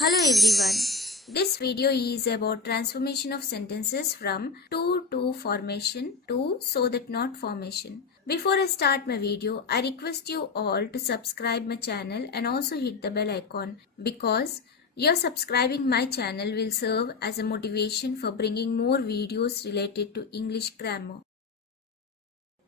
Hello everyone. This video is about transformation of sentences from to formation to so that not formation. Before I start my video, I request you all to subscribe my channel and also hit the bell icon because your subscribing my channel will serve as a motivation for bringing more videos related to English grammar.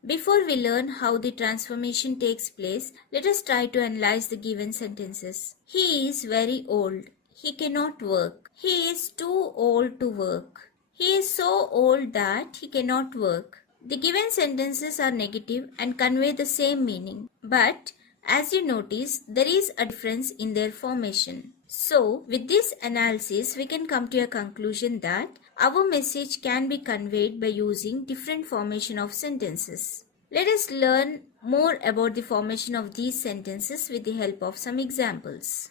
Before we learn how the transformation takes place, let us try to analyze the given sentences. He is very old. He cannot work. He is too old to work. He is so old that he cannot work. The given sentences are negative and convey the same meaning. But as you notice, there is a difference in their formation. So, with this analysis, we can come to a conclusion that our message can be conveyed by using different formation of sentences. Let us learn more about the formation of these sentences with the help of some examples.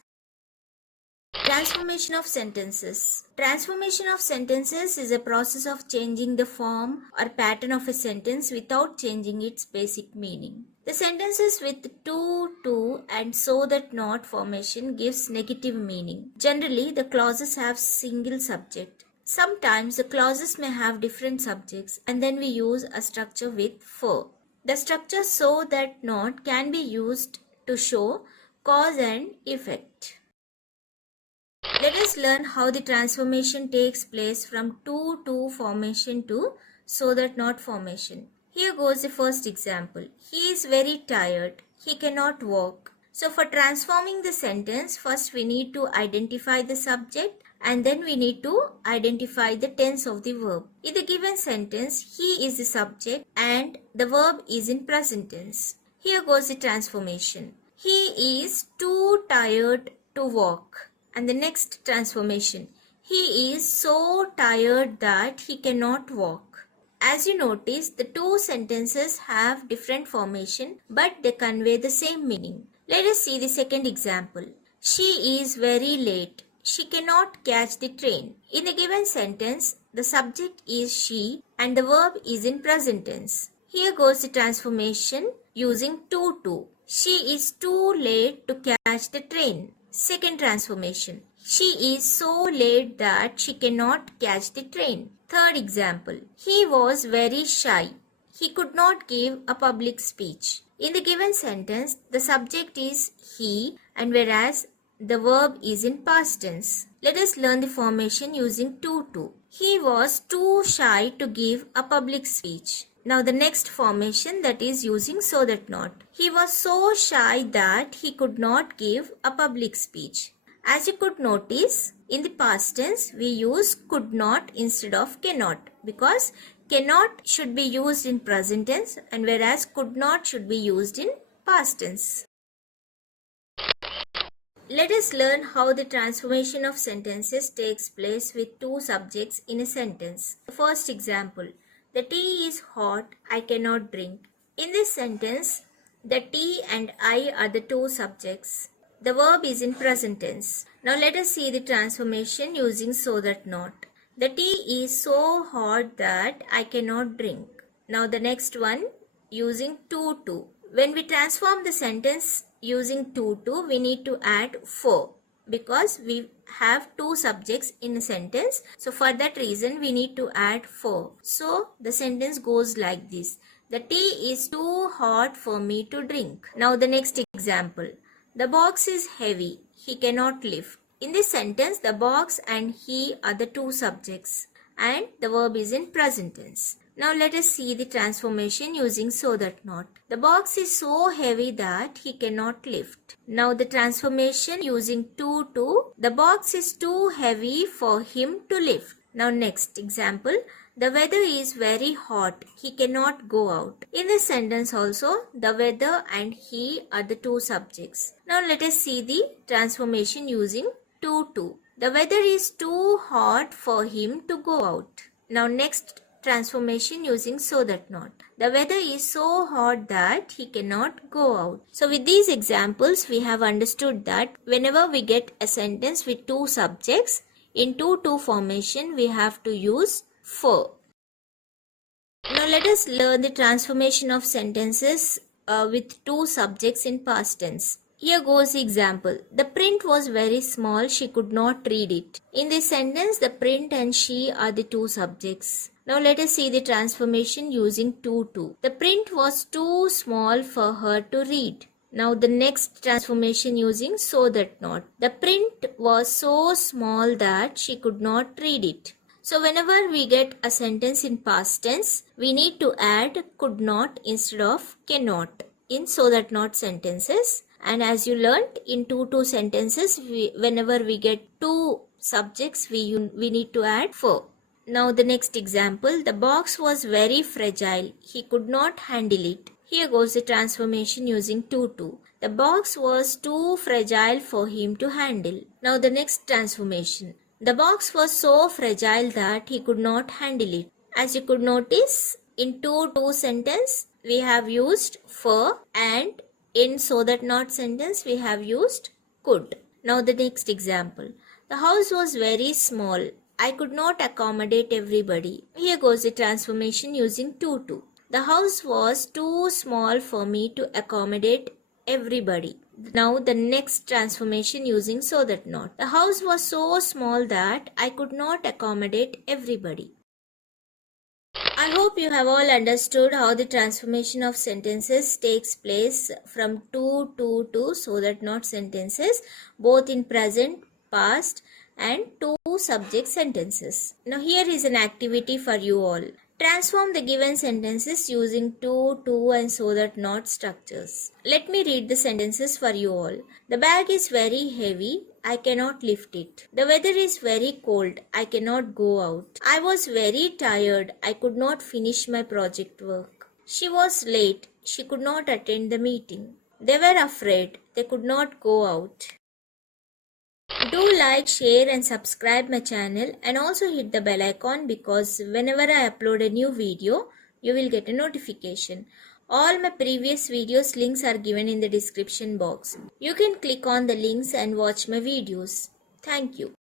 Transformation of sentences. Transformation of sentences is a process of changing the form or pattern of a sentence without changing its basic meaning. The sentences with to, and so that not formation gives negative meaning. Generally, the clauses have single subject. Sometimes the clauses may have different subjects and then we use a structure with for. The structure so that not can be used to show cause and effect. Let us learn how the transformation takes place from to formation to so that not formation. Here goes the first example. He is very tired. He cannot walk. So for transforming the sentence, first we need to identify the subject and then we need to identify the tense of the verb. In the given sentence, he is the subject and the verb is in present tense. Here goes the transformation. He is too tired to walk. And the next transformation. He is so tired that he cannot walk. As you notice, the two sentences have different formation but they convey the same meaning. Let us see the second example. She is very late. She cannot catch the train. In the given sentence, the subject is she and the verb is in present tense. Here goes the transformation using to. She is too late to catch the train. Second transformation. She is so late that she cannot catch the train. Third example. He was very shy. He could not give a public speech. In the given sentence, the subject is he and whereas the verb is in past tense. Let us learn the formation using to. He was too shy to give a public speech. Now the next formation that is using so that not. He was so shy that he could not give a public speech. As you could notice, in the past tense we use could not instead of cannot because cannot should be used in present tense and whereas could not should be used in past tense. Let us learn how the transformation of sentences takes place with two subjects in a sentence. The first example. The tea is hot, I cannot drink. In this sentence, the tea and I are the two subjects. The verb is in present tense. Now let us see the transformation using so that not. The tea is so hot that I cannot drink. Now the next one using to. When we transform the sentence using to, we need to add for because we have two subjects in a sentence. So for that reason we need to add for. So the sentence goes like this. The tea is too hot for me to drink. Now the next example. The box is heavy. He cannot lift. In this sentence the box and he are the two subjects and the verb is in present tense. Now let us see the transformation using so that not. The box is so heavy that he cannot lift. Now the transformation using to. The box is too heavy for him to lift. Now next example. The weather is very hot. He cannot go out. In this sentence also, the weather and he are the two subjects. Now let us see the transformation using to. The weather is too hot for him to go out. Now next transformation using so that not. The weather is so hot that he cannot go out. So with these examples, we have understood that whenever we get a sentence with two subjects, in to formation, we have to use for. Now let us learn the transformation of sentences with two subjects in past tense. Here goes the example. The print was very small, she could not read it. In this sentence, the print and she are the two subjects. Now let us see the transformation using to. The print was too small for her to read. Now the next transformation using so that not. The print was so small that she could not read it. So whenever we get a sentence in past tense, we need to add could not instead of cannot in so that not sentences. And as you learnt in to sentences, whenever we get two subjects, we need to add for. Now the next example, the box was very fragile. He could not handle it. Here goes the transformation using to. The box was too fragile for him to handle. Now the next transformation. The box was so fragile that he could not handle it. As you could notice, in to sentence, we have used for, and in so that not sentence, we have used could. Now the next example. The house was very small. I could not accommodate everybody. Here goes the transformation using to. The house was too small for me to accommodate everybody. Now the next transformation using so that not. The house was so small that I could not accommodate everybody. I hope you have all understood how the transformation of sentences takes place from to so that not sentences, both in present, past and to subject sentences. Now here is an activity for you all. Transform the given sentences using to and so that not structures. Let me read the sentences for you all. The bag is very heavy. I cannot lift it. The weather is very cold. I cannot go out. I was very tired. I could not finish my project work. She was late. She could not attend the meeting. They were afraid. They could not go out. Do like, share and subscribe my channel, and also hit the bell icon, because whenever I upload a new video, you will get a notification. All my previous videos links are given in the description box. You can click on the links and watch my videos. Thank you.